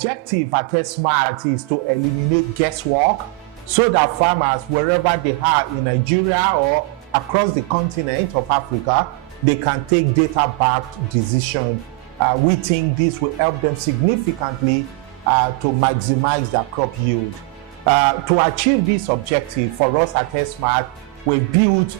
objective at Smart is to eliminate guesswork so that farmers, wherever they are in Nigeria or across the continent of Africa, they can take data-backed decisions. We think this will help them significantly to maximize their crop yield. To achieve this objective, for us at Smart, we built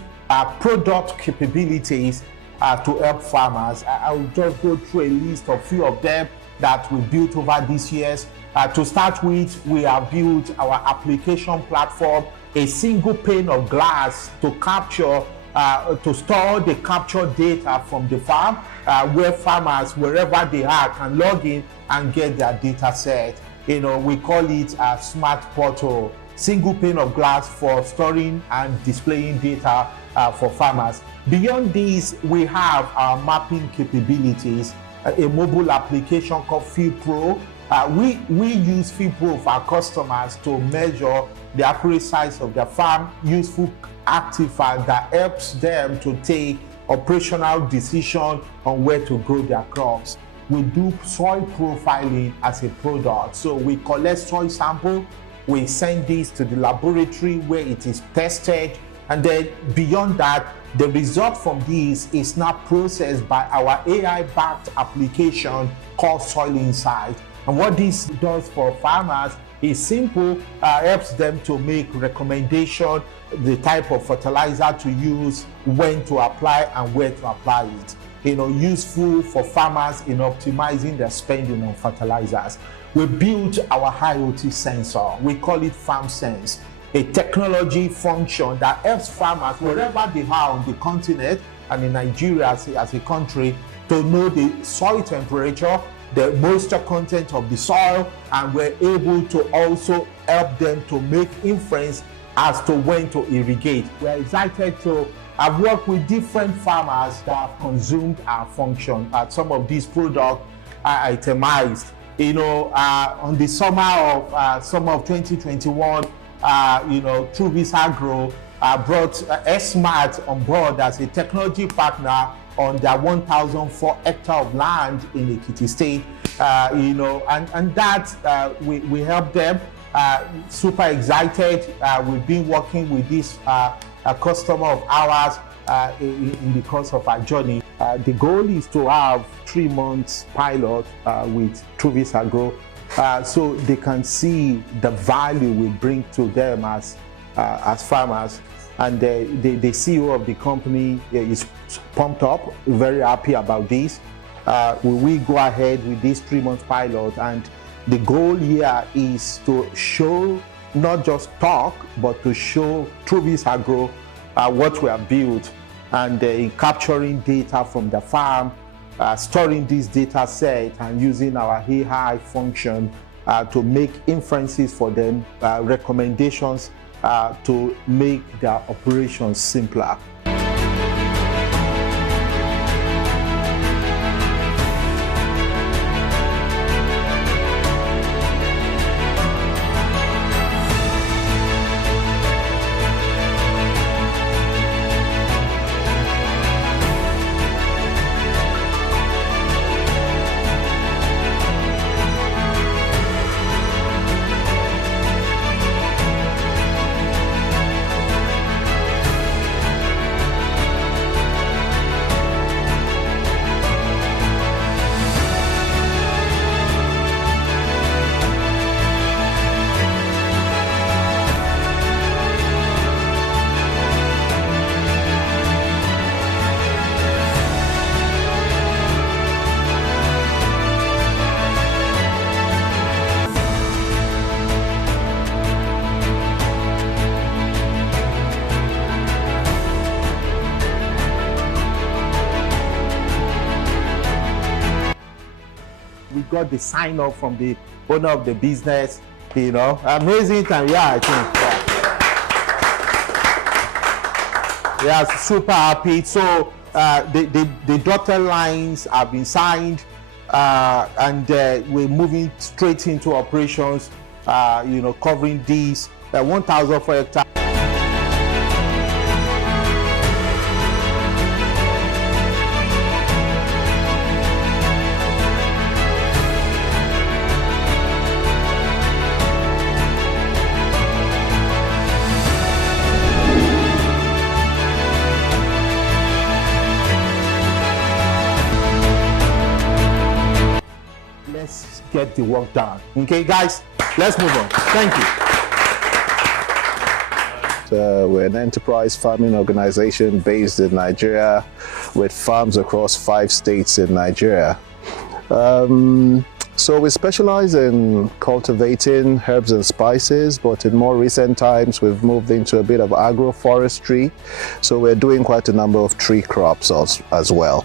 product capabilities to help farmers. I will just go through a list of few of them that we built over these years. To start with, we have built our application platform, a single pane of glass to capture, to store the captured data from the farm, where farmers, wherever they are, can log in and get their data set. We call it a Smart Portal, single pane of glass for storing and displaying data for farmers. Beyond this, we have our mapping capabilities, a mobile application called FieldPro. We use FieldPro for our customers to measure the accurate size of their farm, useful artifact that helps them to take operational decisions on where to grow their crops. We do soil profiling as a product. So we collect soil sample, we send this to the laboratory where it is tested, and then beyond that, the result from this is now processed by our AI-backed application called Soil Insight. And what this does for farmers is simple, helps them to make recommendation, the type of fertilizer to use, when to apply and where to apply it. Useful for farmers in optimizing their spending on fertilizers. We built our IoT sensor. We call it FarmSense, a technology function that helps farmers wherever they are on the continent and in Nigeria as a country to know the soil temperature, the moisture content of the soil, and we're able to also help them to make inference as to when to irrigate. We're excited to have worked with different farmers that have consumed our function. Some of these products are itemized. On the summer of 2021, Truvis Agro brought Smart on board as a technology partner on their 1,004 hectares of land in Ekiti State, and that we helped them. Super excited. We've been working with this customer of ours in the course of our journey. The goal is to have 3 months pilot with Truvis Agro, so they can see the value we bring to them as farmers. And the CEO of the company is pumped up, very happy about this. We will go ahead with this 3-month pilot, and the goal here is to show, not just talk, but to show Truvis Agro what we have built, and in capturing data from the farm, storing this data set and using our AI function to make inferences for them, recommendations to make their operations simpler. We got the sign off from the owner of the business, amazing time. Yeah, I think. Yeah, super happy. So the dotted lines have been signed, and we're moving straight into operations. Covering these 1,004 hectares. get the work done. Okay, guys, let's move on. Thank you. We're an enterprise farming organization based in Nigeria with farms across 5 states in Nigeria. So we specialize in cultivating herbs and spices, but in more recent times we've moved into a bit of agroforestry. So we're doing quite a number of tree crops as well.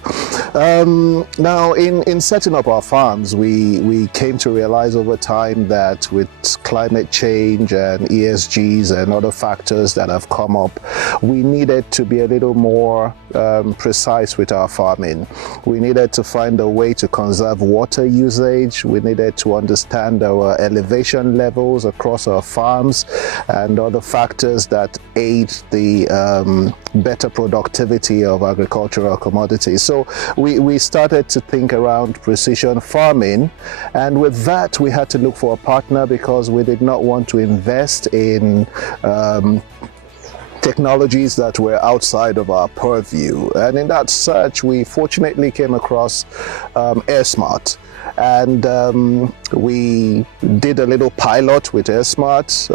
Now in setting up our farms, we came to realize over time that with climate change and ESGs and other factors that have come up, we needed to be a little more precise with our farming. We needed to find a way to conserve water usage. We needed to understand our elevation levels across our farms and other factors that aid the better productivity of agricultural commodities. So we started to think around precision farming, and with that we had to look for a partner because we did not want to invest in technologies that were outside of our purview. And in that search we fortunately came across AirSmart. And we did a little pilot with AirSmart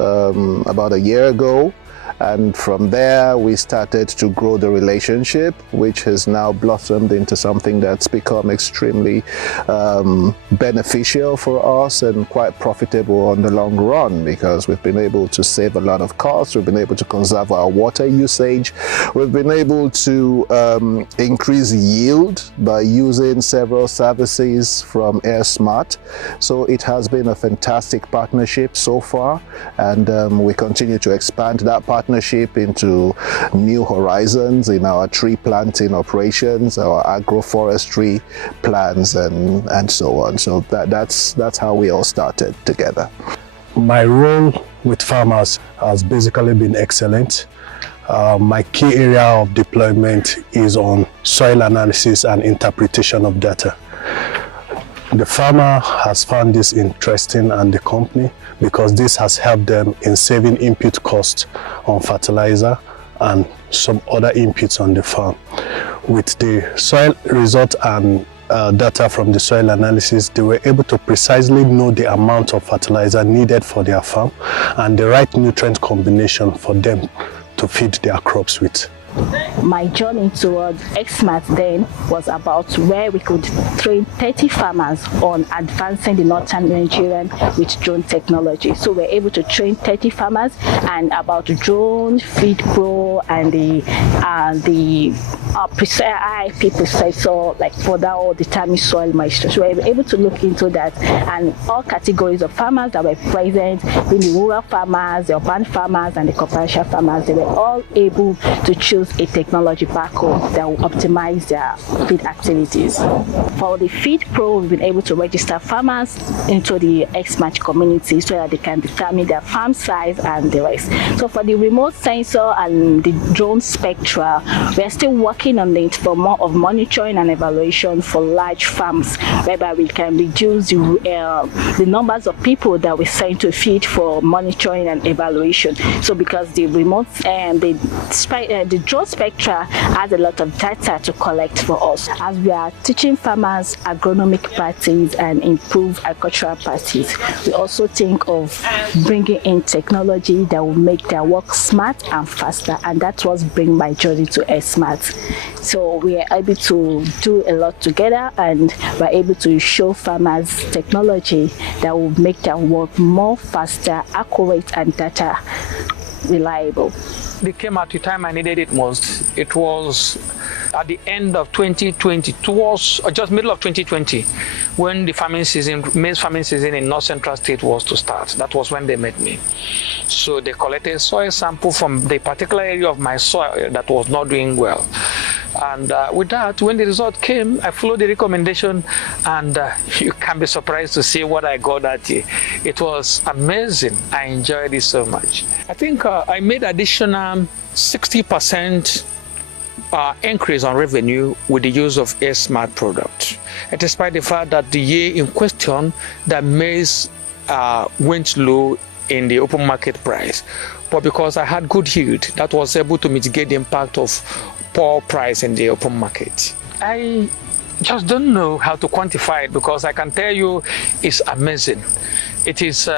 about a year ago. And from there, we started to grow the relationship, which has now blossomed into something that's become extremely beneficial for us and quite profitable on the long run, because we've been able to save a lot of costs, we've been able to conserve our water usage, we've been able to increase yield by using several services from AirSmart. So it has been a fantastic partnership so far, and we continue to expand that partnership into new horizons in our tree planting operations, our agroforestry plans, and so on. So that's how we all started together. My role with farmers has basically been excellent. My key area of deployment is on soil analysis and interpretation of data. The farmer has found this interesting, and the company, because this has helped them in saving input costs on fertilizer and some other inputs on the farm. With the soil result and data from the soil analysis, they were able to precisely know the amount of fertilizer needed for their farm and the right nutrient combination for them to feed their crops with. My journey toward AirSmart then was about where we could train 30 farmers on advancing the northern Nigerian with drone technology. So we're able to train 30 farmers and about drone, feed pro, and the IIP processor, like for that or determine soil moisture. So we were able to look into that, and all categories of farmers that were present, in the rural farmers, the urban farmers, and the commercial farmers, they were all able to choose a technology backbone that will optimize their feed activities. For the Feed Pro, we've been able to register farmers into the AirSmart community so that they can determine their farm size and the rest. So for the remote sensor and the drone spectra, we're still working on it for more of monitoring and evaluation for large farms, whereby we can reduce the numbers of people that we send to feed for monitoring and evaluation. So because the remote and the drone spectra has a lot of data to collect for us, as we are teaching farmers agronomic practice and improve agricultural practice. We also think of bringing in technology that will make their work smart and faster, and that's what's bringing my journey to AirSmart. So we are able to do a lot together, and we're able to show farmers technology that will make their work more faster, accurate, and data reliable. They came at the time I needed it most. It was at the end of 2020, towards just middle of 2020, when the farming season, maize farming season in North Central State was to start. That was when they met me. So they collected soil sample from the particular area of my soil that was not doing well. And with that, when the result came, I followed the recommendation, and you can be surprised to see what I got that year. It was amazing. I enjoyed it so much. I think I made additional 60% increase on revenue with the use of AirSmart product. And despite the fact that the year in question, the maize went low in the open market price, but because I had good yield, that was able to mitigate the impact of poor price in the open market. I just don't know how to quantify it, because I can tell you it's amazing. It is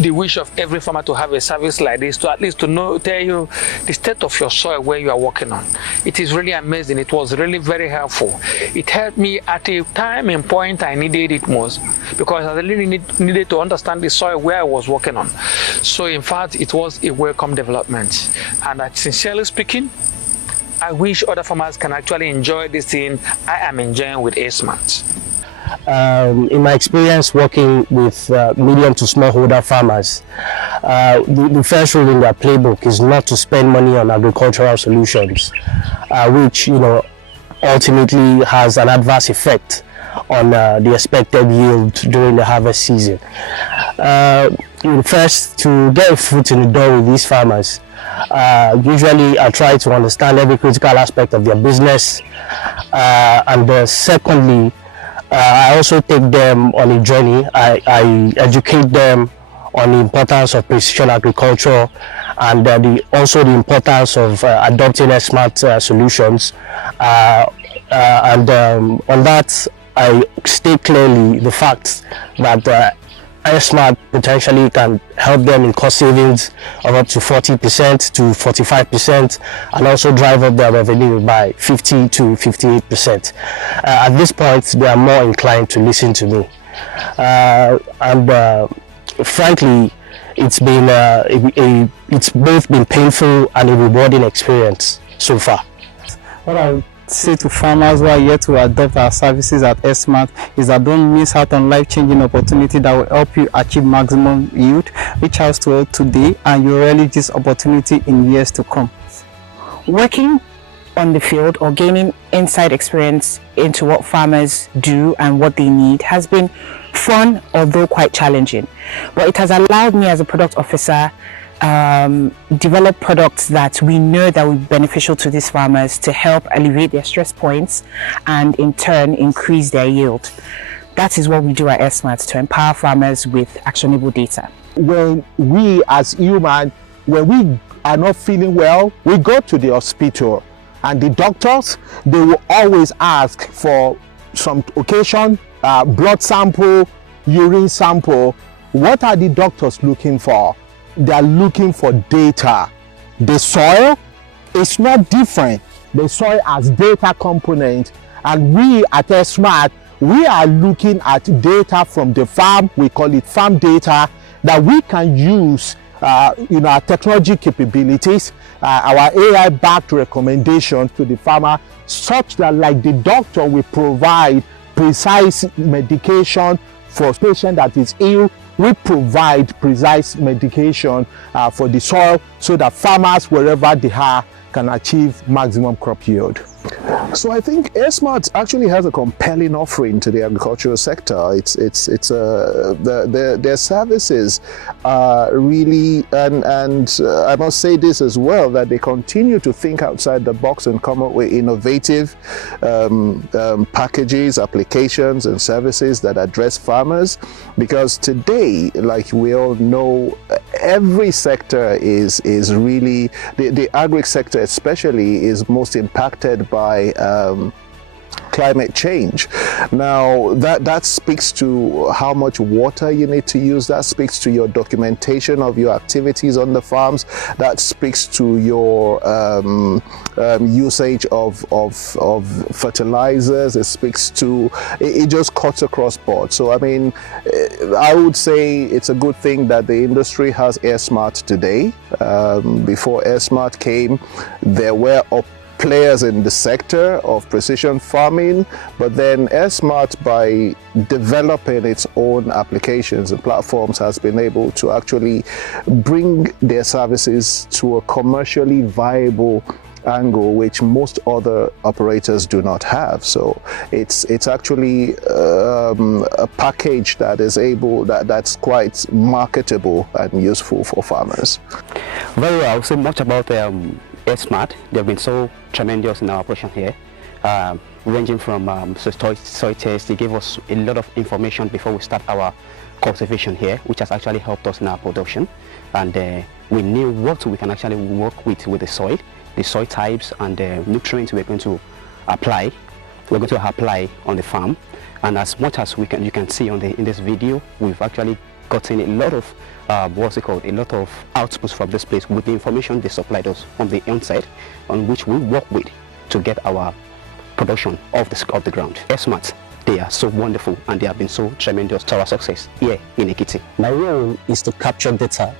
the wish of every farmer to have a service like this, to at least to know, tell you the state of your soil where you are working on. It is really amazing. It was really very helpful. It helped me at a time and point I needed it most, because I really needed to understand the soil where I was working on. So in fact, it was a welcome development. And sincerely speaking, I wish other farmers can actually enjoy this thing I am enjoying with A-Smart. In my experience working with medium to smallholder farmers, the first rule in their playbook is not to spend money on agricultural solutions, which ultimately has an adverse effect on the expected yield during the harvest season. First, to get a foot in the door with these farmers, usually I try to understand every critical aspect of their business, and secondly, I also take them on a journey. I educate them on the importance of precision agriculture, and also the importance of adopting A-Smart solutions. On that, I state clearly the fact that A-Smart potentially can help them in cost savings of up to 40% to 45%, and also drive up their revenue by 50 to 58%. At this point, they are more inclined to listen to me. Frankly, it's been it's both been painful and a rewarding experience so far. What I say to farmers who are yet to adopt our services at A-Smart is that don't miss out on life-changing opportunity that will help you achieve maximum yield. Reach out to us today and you'll relish this opportunity in years to come. Working on the field or gaining inside experience into what farmers do and what they need has been fun, although quite challenging. But it has allowed me as a product officer develop products that we know that will be beneficial to these farmers to help alleviate their stress points and in turn increase their yield. That is what we do at A-Smart, to empower farmers with actionable data. When we as humans, when we are not feeling well, we go to the hospital, and the doctors, they will always ask for some occasion, blood sample, urine sample. What are the doctors looking for? They are looking for data. The soil is not different. The soil has data component, and we at A-Smart, we are looking at data from the farm. We call it farm data that we can use in our technology capabilities, our AI-backed recommendations to the farmer, such that like the doctor will provide precise medication for a patient that is ill. We provide precise medication for the soil so that farmers, wherever they are, can achieve maximum crop yield. So I think A-Smart actually has a compelling offering to the agricultural sector. Their services are really, and I must say this as well, that they continue to think outside the box and come up with innovative packages, applications and services that address farmers, because today, like we all know, every sector is really, the agri sector especially is most impacted by climate change. Now that speaks to how much water you need to use, that speaks to your documentation of your activities on the farms, that speaks to your usage of fertilizers, it speaks to, it just cuts across board. So I mean, I would say it's a good thing that the industry has A-Smart today. Before A-Smart came, there were players in the sector of precision farming, but then A-Smart, by developing its own applications and platforms, has been able to actually bring their services to a commercially viable angle, which most other operators do not have. So it's actually a package that is that's quite marketable and useful for farmers. Very well. So much about A-Smart. They've been so tremendous in our operation here, ranging from soil tests. They gave us a lot of information before we start our cultivation here, which has actually helped us in our production. And we knew what we can actually work with the soil types and the nutrients we're going to apply we're going to apply on the farm. And as much as you can see in this video, we've actually gotten a lot of a lot of outputs from this place with the information they supplied us from the onset, on which we work with to get our production off the ground. S-Mart, they are so wonderful and they have been so tremendous to our success here in Ekiti. My role is to capture data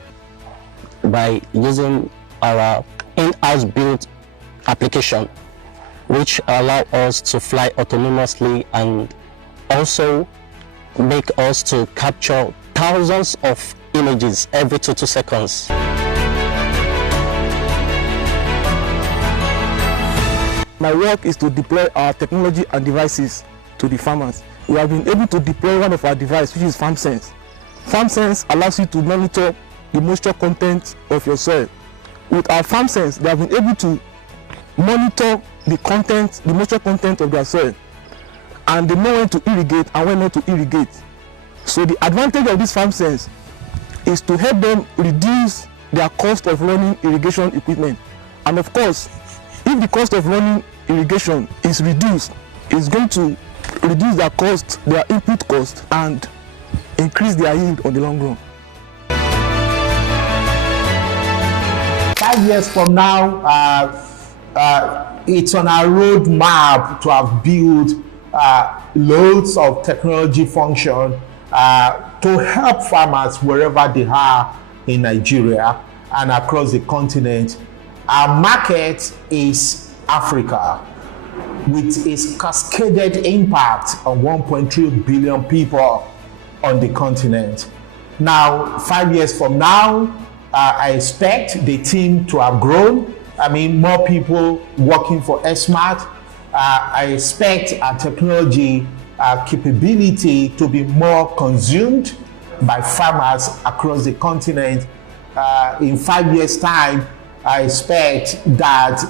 by using our in-house built application, which allow us to fly autonomously and also make us to capture thousands of images every 2 seconds. My work is to deploy our technology and devices to the farmers. We have been able to deploy one of our devices, which is FarmSense. FarmSense allows you to monitor the moisture content of your soil. With our FarmSense, they have been able to monitor the moisture content of their soil, and they know when to irrigate and when not to irrigate. So the advantage of this FarmSense is to help them reduce their cost of running irrigation equipment. And of course, if the cost of running irrigation is reduced, it's going to reduce their cost, their input cost, and increase their yield on the long run. 5 years from now, it's on our roadmap to have built loads of technology function to help farmers wherever they are in Nigeria and across the continent. Our market is Africa, with its cascaded impact on 1.3 billion people on the continent. Now, 5 years from now, I expect the team to have grown. I mean, more people working for S-Mart. I expect our technology capability to be more consumed by farmers across the continent. In 5 years' time, I expect that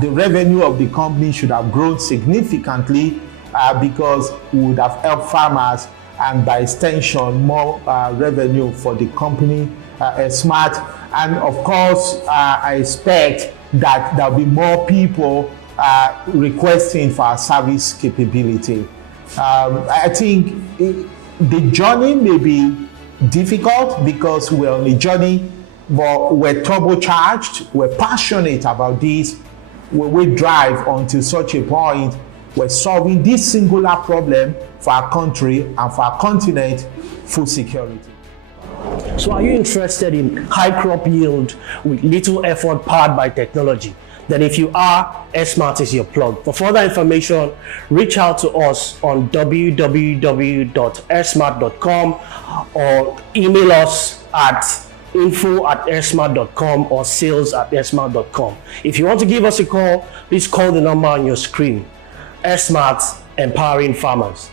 the revenue of the company should have grown significantly because we would have helped farmers, and by extension, more revenue for the company, S-Mart. And of course, I expect that there'll be more people requesting for our service capability. I think the journey may be difficult because we're on a journey, but we're turbocharged, we're passionate about this. We drive until such a point we're solving this singular problem for our country and for our continent, food security. So are you interested in high crop yield with little effort powered by technology? Then if you are, S-Mart is your plug. For further information, reach out to us on www.smart.com or email us at info@smart.com or sales@smart.com. If you want to give us a call, please call the number on your screen. S-Mart, empowering farmers.